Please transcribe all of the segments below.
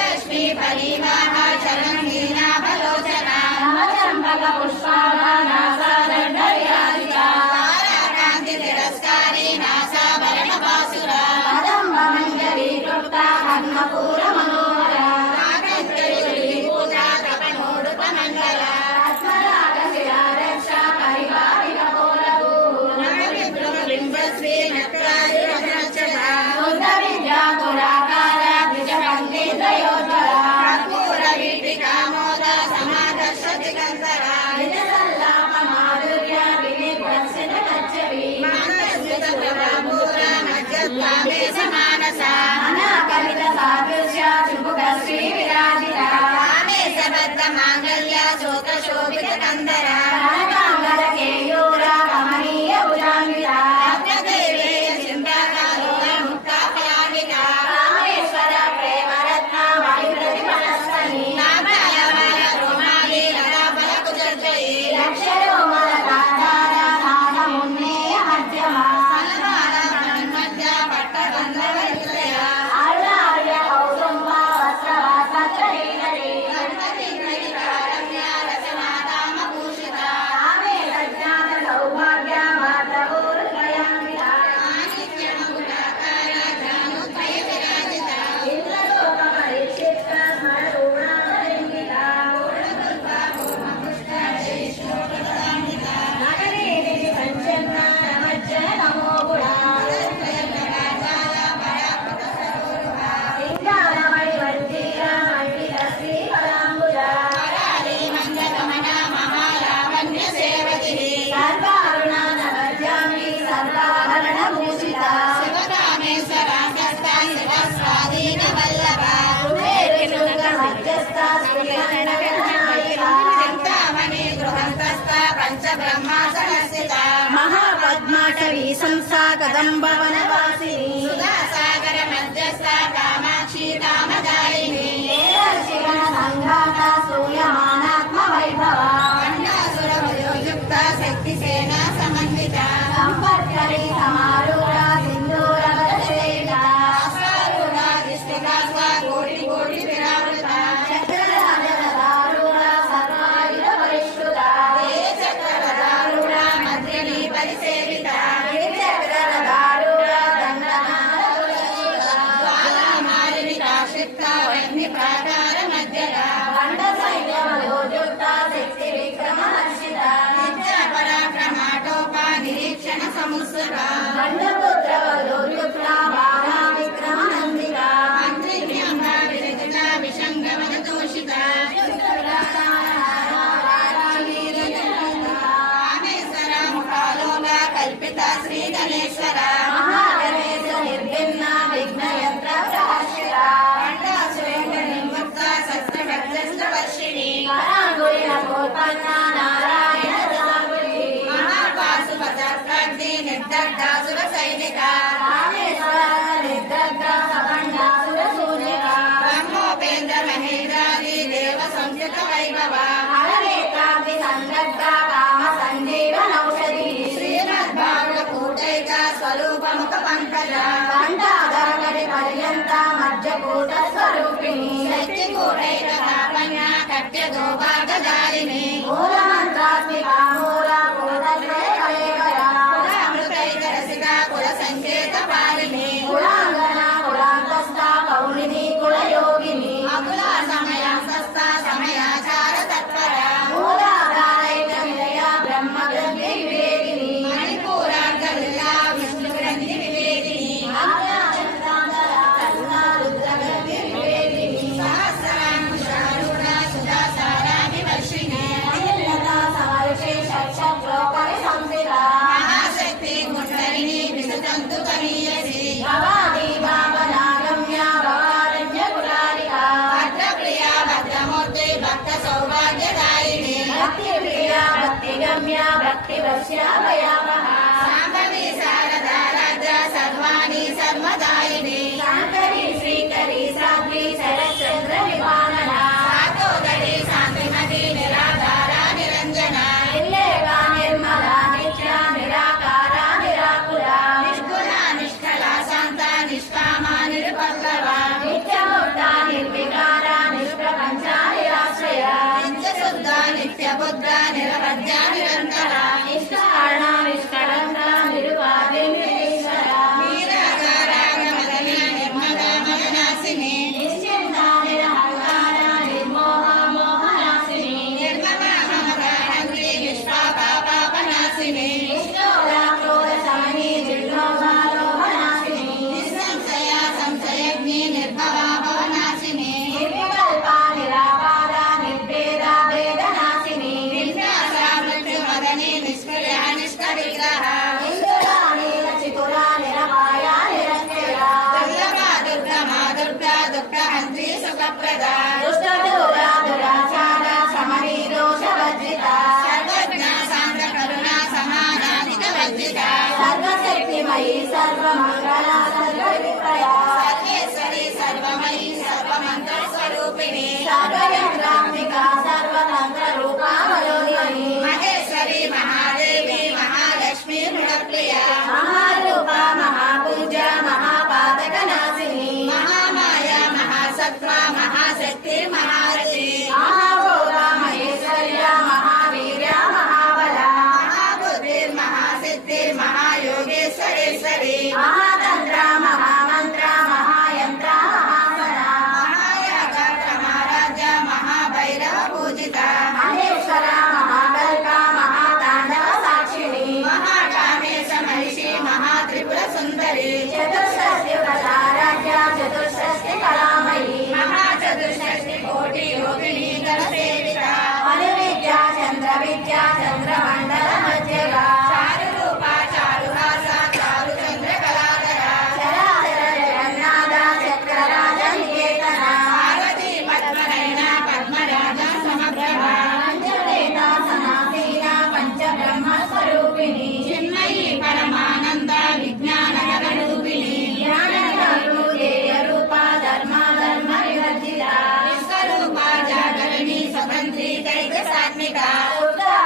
లక్ష్మీ పరివాహ చరణీనా బలోచన చంపక పుష్పాభరణాసారండర్యాదికాంతి తిరస్కారీ నాసాభరణ బాసుర మంజరీ కృప్త కర్ణపూర మనోహర తపనోడుపమండల ఆత్మరాగశిరారక్ష పరివారిక పోలభూ బింబశ్రీ నక్కారి విద్యాకురాకార ద్విజపంక్తి త్రయోజ్వల కర్పూర వీటికామోద సమాదర్శతి కంకర విజసల్లాప మాధుర్య వినిర్భర్షిత కచ్చవి మానస్మిత ప్రభాపూర మజ్జత్వామే సమానస అనాకలిత సాదృశ్య శుభుగ శ్రీ విరాజిత కామేశబద్ధ మాంగళ్య శోక శోభిత కందర కనకాంగర కేయూర కమనీయ భుజాన్విత మహాపద్మాటవీ సంస్థా కదంబ వనవాసిని సుధాసాగర మధ్యస్థ కామాక్షి కామదాయిని శివన సంఘాత సూయమానాత్మ వైభవ అన్నాసుర వయోయుక్త శక్తి సేన సమన్విత సంపర్కరి సమారూఢ సింధూర వరసేన అసారూఢ దిష్టిక కోటి కోటి విరావృత చక్రరాజదారూఢ సర్వాయుధ పరిష్కృత చక్రరదారూఢ మధ్యని పరిసేవిత చక్రరదారూఢ దండనాద తులసీత జ్వాలామాలిని కాక్షిప్త వహ్ని ప్రాకార మధ్యర దండ సైన్యవయోయుక్త శక్తి విక్రమ హర్షిత నిత్య పరాక్రమాటోప నిరీక్షణ సముత్సుక దండపుత్ర వయోయుక్త బాలా విక్రమ నందిక మంత్రిభ్యంగ విరచిత విషంగవన దూషిత రామేశ్వర ముఖాలోక కల్పిత శ్రీ గణేశ్వర మహాగణేశ నిర్భిన్న విఘ్నయంత్ర ప్రహర్షిత ఖండాసురేంద్ర నిర్ముక్త శస్త్రభక్షస్త్ర వర్షిణి పరాంగుళినకోత్పన్న నారాయణ జలాంగుళి మహాపాశుపశస్త్రాగ్ని నిర్దగ్ధాసుర సైనిక రామేశ్వర నిర్దగ్ధ సఖండాసుర సూర్యక బ్రహ్మోపేంద్ర మహేంద్రాది దేవ సంయుత వైభవ హరనేత్రాగ్ని సందగ్ధ కామ సంజీవనౌషధి శ్రీమద్భాగవత కూటైక స్వరూపముఖ పంకజ ఘంటాధరకరి పర్యంత మధ్యకూట స్వరూపిణి శక్తి కూటైక తాపన్య కట్య దోభాగదారిణి మూలమంత్రాత్మిక మూల కులశ్రయ కళేకర కులామృతైక రసిక కుల సంకేత పాలిని కులాంగన కులాంతస్థ కౌళిని కులయోగిని అకుల సమయాంతస్థ సమయాచార తత్పర మూలాధారైక నిలయ బ్రహ్మ గ్రంథి వివేకిని మణిపూరార్ధ విద్యా విష్ణు గ్రంథి వివేకిని రుద్ర గ్రంథి వివేకిని సహస్రాంశారూఢ సుధాసారాది వర్షిణి అహిల్లతా సమర్షేష క్షత్రోపరి సంస్థిత మహాశక్తి గుండరిణి విసుతంతు కనీయసి భవాని భావనాగమ్య భవారణ్య కులారిక భద్రప్రియ భద్రమూర్తి భక్త సౌభాగ్యదాయిని భక్తి ప్రియ భక్తి గమ్య భక్తి వర్ష్య భయావహ శాంభవి శారదారాధ్య సర్వాణి సర్వదాయిని శాంకరి శ్రీకరి సాధ్వి శరచంద్ర నివారణ సాతోదరి శాంతిమతి నిరాధార నిరంజన నిర్లేఖ నిర్మల నిత్య నిరాకార నిరాకుల నిష్ఠుల నిష్కళ శాంత నిష్కామ నిరుపల్లవ నిత్య నాశిని నిశ్చింత నిరహంకార నిర్మోహ మోహనాశిని నిర్మమ మమకారంగి నిష్పాప పాపనాశిని నిష్ఠూర క్రోధ శమని నిర్లోభ లోభనాశిని నిస్సంశయ సంశయజ్ఞి నిర్భవ భవనాశిని నిర్వికల్ప నిరాపాద నిర్భేద భేదనాశిని నిర్వ్యాస మృత్యుమదని నిష్క్రియ నిష్కవిగ్రహ ఇందురాణి రచితుల నిరపాయ నిరంజయ దుర్లభ దుర్గమా దుర్గా దుఃఖహంత్రి సుఖప్రద దుష్ట దూర దురాచార శమని దోషవర్జిత సర్వజ్ఞ సాంద్ర కరుణ సమానాధిక వర్జిత సర్వశక్తిమయీ సర్వమంగళ సర్వవిక్రయ సర్వేశ్వరి సర్వమయీ సర్వమంత్ర స్వరూపిణి సర్వయంత్రాత్మిక సర్వతంత్ర రూపామయోనిమయీ మహేశ్వరి మహాదేవి మహాలక్ష్మి రుణప్రియ మహారూప మహాపూజ మహాపాతక నాశిని మహామాయ మహాసత్వ మహాశక్తి మహారథి మహాభోగ మహేశ్వర్య మహావీర్య మహాబల మహాబుద్ధిర్ మహాసిద్ధి మహాయోగేశ్వరేశ్వరి మహాతంత్ర మహామంత్ర మహాయంత్ర మహాసన మహాయాగ మహారాజ మహాభైరవ పూజిత మహేశ్వర మహాకల్ప మహాతాండవ సాక్షిణి మహాకామేశ మహిషి మహాత్రిపుర సుందరి చతుషష్టి ప్రసారాజ్య చతుషష్టి కళామయీ మహాచతుషష్టి కోటి యోగిని గణ సేవిత మను విద్య చంద్ర విద్య చంద్రమండల మధ్యగా చారు రూప చారుహాస చారు చంద్ర కళాధర చరాచర జగన్నాథ చక్రరాజ నికేతన పార్వతీ పద్మనయన పద్మరాజ సమగ్రహ పంచనేత సనాసీన పంచబ్రహ్మ స్వరూపిణి చిన్మయీ పరమానంద విజ్ఞాన రూపిణి జ్ఞాన రూప ధర్మ ధర్మ వివర్జిత విశ్వరూప జాగరణి స్వతంత్రి చైత్య సాత్మిక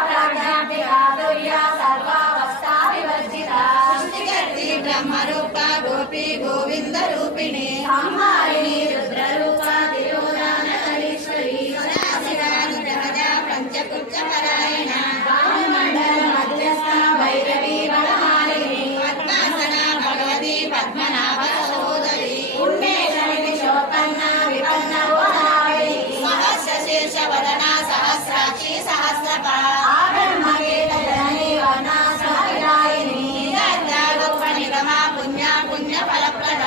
ప్రాజ్ఞాత్మిక తుల్య సర్వావస్థా వివర్జిత సృష్టికర్తి బ్రహ్మరూప గోపి గోవింద రూపిణి సంహారిణి రుద్రరూప తిరోధానకరీశ్వరి సురాశిరానుగ్రహద పంచకృత్య పరాయణ వామమండల మధ్యస్థ భైరవి వనమాలిని పద్మాసన భగవతి పద్మనాభ సోదరి ఉన్మేషమితి శోపన్న విపన్న గోదావరి సహస్ర శీర్ష వదన సహస్రాక్షి సహస్రప ఆబ్రహ్మగీత జనని వర్ణ సహవిరాయిని నిజార్థ గొప్ప నిగమ పుణ్య పుణ్య ఫలప్రద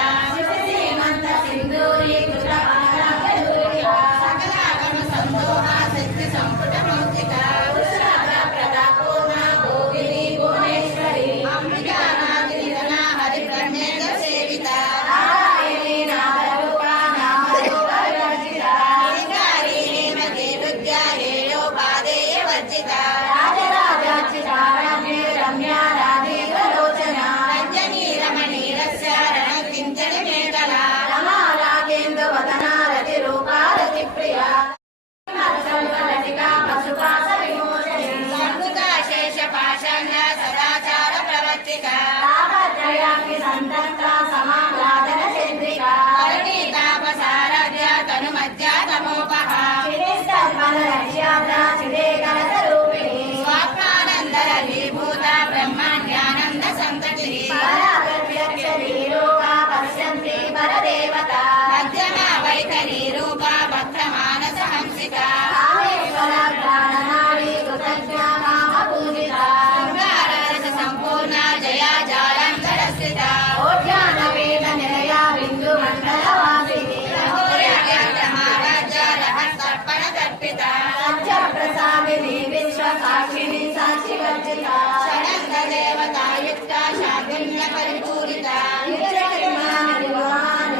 శ్రీమంత సింధూరి కృత సకలాగమ సందోహ శక్తి సంపుట మౌక్తిక ప్రదాపూర్ణ భోగిని భువనేశ్వరి అంబికానాథి నిధన హరి బ్రహ్మేంద్ర సేవిత నారాయణి నామరూప నామరూప వివర్జిత శ్రీకారి శ్రీమతి విద్య హేయోపాదేయ వర్జిత రాజరాజార్చిత రమ్య రాధీవలోచన రంజనీ రమణీ రస్య రణకించని మేఖల రమా రాగేందు వదన రతి రూప రతి ప్రియ లతికా పశుపాస విమోచని సంస్కృత శేష పాషాండ సదాచార ప్రవర్తిక తాపత్రయాకి సంతప్త సమాహ్లాదన చంద్రిక కరుణీ తాపసారాధ్య తను మధ్య తమోపహ చిరేస్తర్పణ లక్ష్యాద్ర చిరే కలస రూపిణి స్వాత్మానందర విభూత బ్రహ్మాండానంద సంతతి పరాగవ్యక్షరీ రూప పశ్యంతి పరదేవత మధ్యమ వైఖరి రూప భక్త మానస హంసిక కామేశ్వర ప్రాణనాడి కృతజ్ఞ కామ పూజిత శృంగారరస సంపూర్ణ జయ జాలంధర స్థిత ఓడ్యాన వేద నిలయ బిందు మండల వాసిని మహారాజ రహస్యర్పణ తర్పిత సత్య ప్రసాదిని విశ్వ సాక్షిని సాక్షి వర్జిత షడంగ దేవతాయుక్త శాకున్య పరిపూరిత నిర్వాణ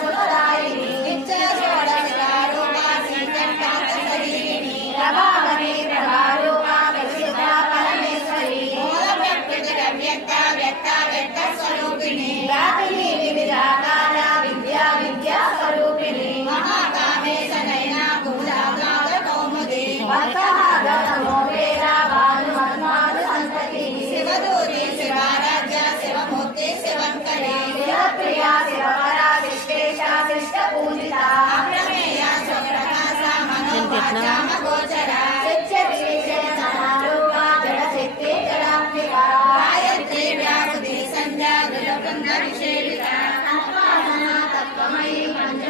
సుఖదాయిని నిత్య షోడశ రూప శ్రీకంఠాంత శరీరిణి ప్రభావతి ప్రభారూప ప్రసిద్ధ పరమేశ్వరి మూల ప్రకృతి వ్యక్త వ్యక్త వ్యక్త స్వరూపిణి వ్యాపిని వివిధాకార విద్యా విద్యా స్వరూపిణి మహాకామేశ నయన భూలాభాగ కౌముది వర్తహాగతమో వేద భాను మన్మాదు సంతతి శివదూరి శివారాధ్య శివమూర్తి శివంకరి శివప్రియ శివపర విశ్వేశ శిష్ట పూజిత అప్రమేయ స్వప్రకాశ మనోవాచామ గోచర శిక్ష విశేషణ సనారూప జడశక్తి జడాత్మిక గాయత్రి వ్యాహృతి సంధ్యా దులబృంద విశేషిత తత్వమయీ పంచ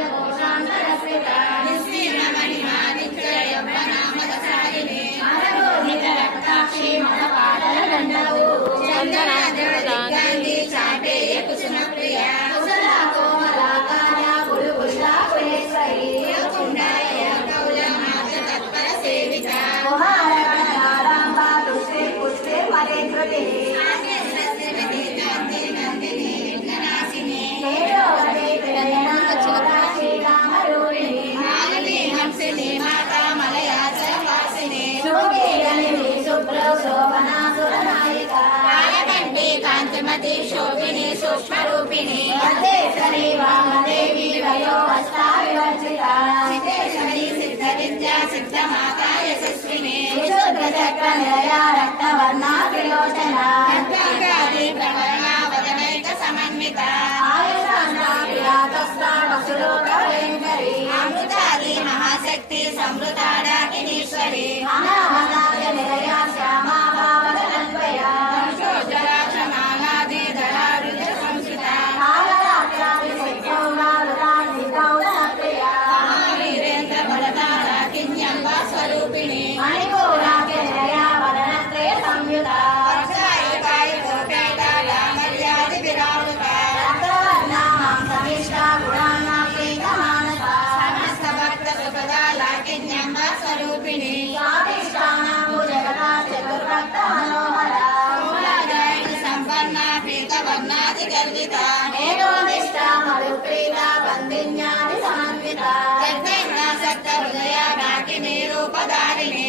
चर्चिता सिद्धेश्वरी सिद्ध विद्या सिद्ध माता यशस्विनी विशुद्ध चक्र निलया रक्तवर्णा त्रिलोचना गद्यागादि प्रकरणा वदनैक समन्विता आयुषान्ता प्रियातस्ता वसुलोकभयङ्करी अमृतादि महाशक्ति समृता डाकिनीश्वरी अनाहताय निलया श्यामा भावदनन्वया वंशोज्ज्वला क्षमानादि धरा रुद्र संस्कृता कालरात्रादि सिद्धौनावृतानि गौरप्रिया महावीरेन्द्र बलधारा किन्यम्ब स्वरूपिणी मणिपूराख्य निलया वदनत्रय संयुता वर्षायुकाय गोपेता डामर्यादि विरावृता रक्तवर्णा मांसमिष्टा गुणानामैकमानसा समस्त भक्त सुखदा लाकिन्यम्ब स्वरूपिणी स्वादिष्टानां जगता चतुर्भक्त मनोहरा मूलाग्राहिणी संपन्ना पीतवर्णादि गर्विता मेघोदिष्टा मधुप्रीता बन्दिन्यादि समन्विता जगदेवना सक्त हृदया डाकिनी रूपधारिणी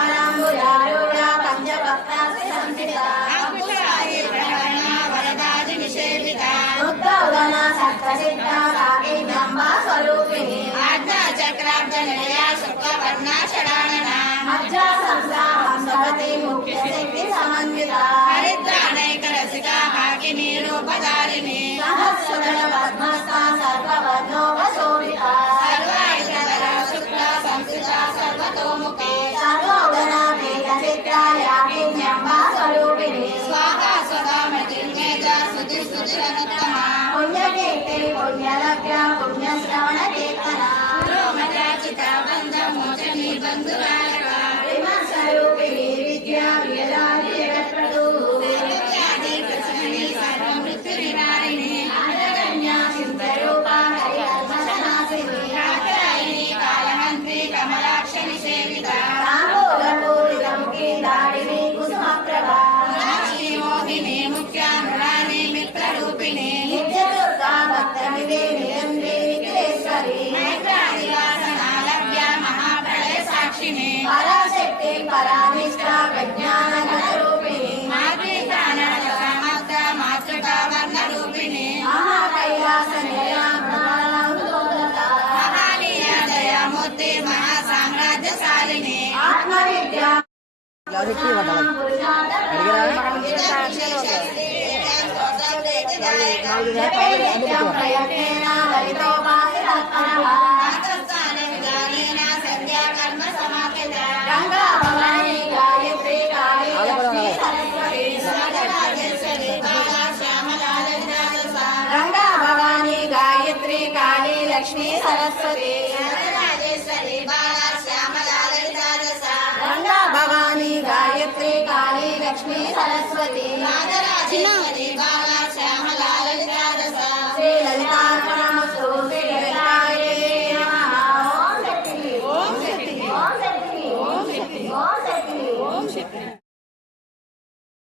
मूलाधाराम्बुजारूढा पंचभक्तासि संस्थिता अंकुशायि प्रहरणा वरदादि निषेविता उद्धवदना सप्तसिद्धा काकिन्यम्बा स्वरूपिणी आज्ञा चक्राब्ज निलया शुक्लवर्णा षडानना मज्जा संस्था हंसवती मुख्य शक्ति समन्विता हरिद्राणैक रसिका हाकिनी रूपधारिणी सहस्रदल पद्मस्था सर्ववर्णोपशोभिता सर्वायुधरा शुक्ला संस्कृता सर्वतोमुखी सर्वोदना वेदचित्रा याकिन्यम्बा स्वरूपिणी स्वाहा स्वदा मृत्युंजया स्तुति स्तुतिरनुत्तमा पुण्यकीर्ति पुण्यलभ्या पुण्यश्रवण कीर्तना रोमजाचिता बन्ध मोचनी बन्धुरालका विमर्शरूपिणी विद्या वेदादि जगत्प्रदू सर्वव्याधि प्रसरणी सर्वमृत्युनिवारिणी अनगण्या सिद्धरूपा हरिकल्मषनाशिनी कात्यायिनी कालहन्त्री कमलाक्ष निषेविता ताम्बूलपूरितमुखी दारिणी कुसुमप्रभा मीनाक्षी मोहिनी मुख्या मृणानी मित्ररूपिणी नित्यदुर्गा भक्तनिधि निरन्त्री विघ्नेश्वरी मैत्रादिवासना लभ्या महाप्रलय साक्षिणी पराशक्ति परानिष्ठा प्रज्ञान गणरूपिणी मातृकानन समग्र मातृका वर्णरूपिणी महाकैलास निलया मृणालंबोदता महालीला दयामूर्ति महासाम्राज्यशालिनी आत्मविद्या प्रयत्नेन संध्या कर्म समापिता गंगा भवानी गायत्री काली लक्ष्मी सरस्वती राजराजेश्वरी बाला श्यामला ललिता गंगा भवानी गायत्री काली लक्ष्मी सरस्वती राजराजेश्वरी बाला श्यामला ललिता गंगा भवानी गायत्री काली लक्ष्मी सरस्वती राजराजेश्वरी बाला श्यामला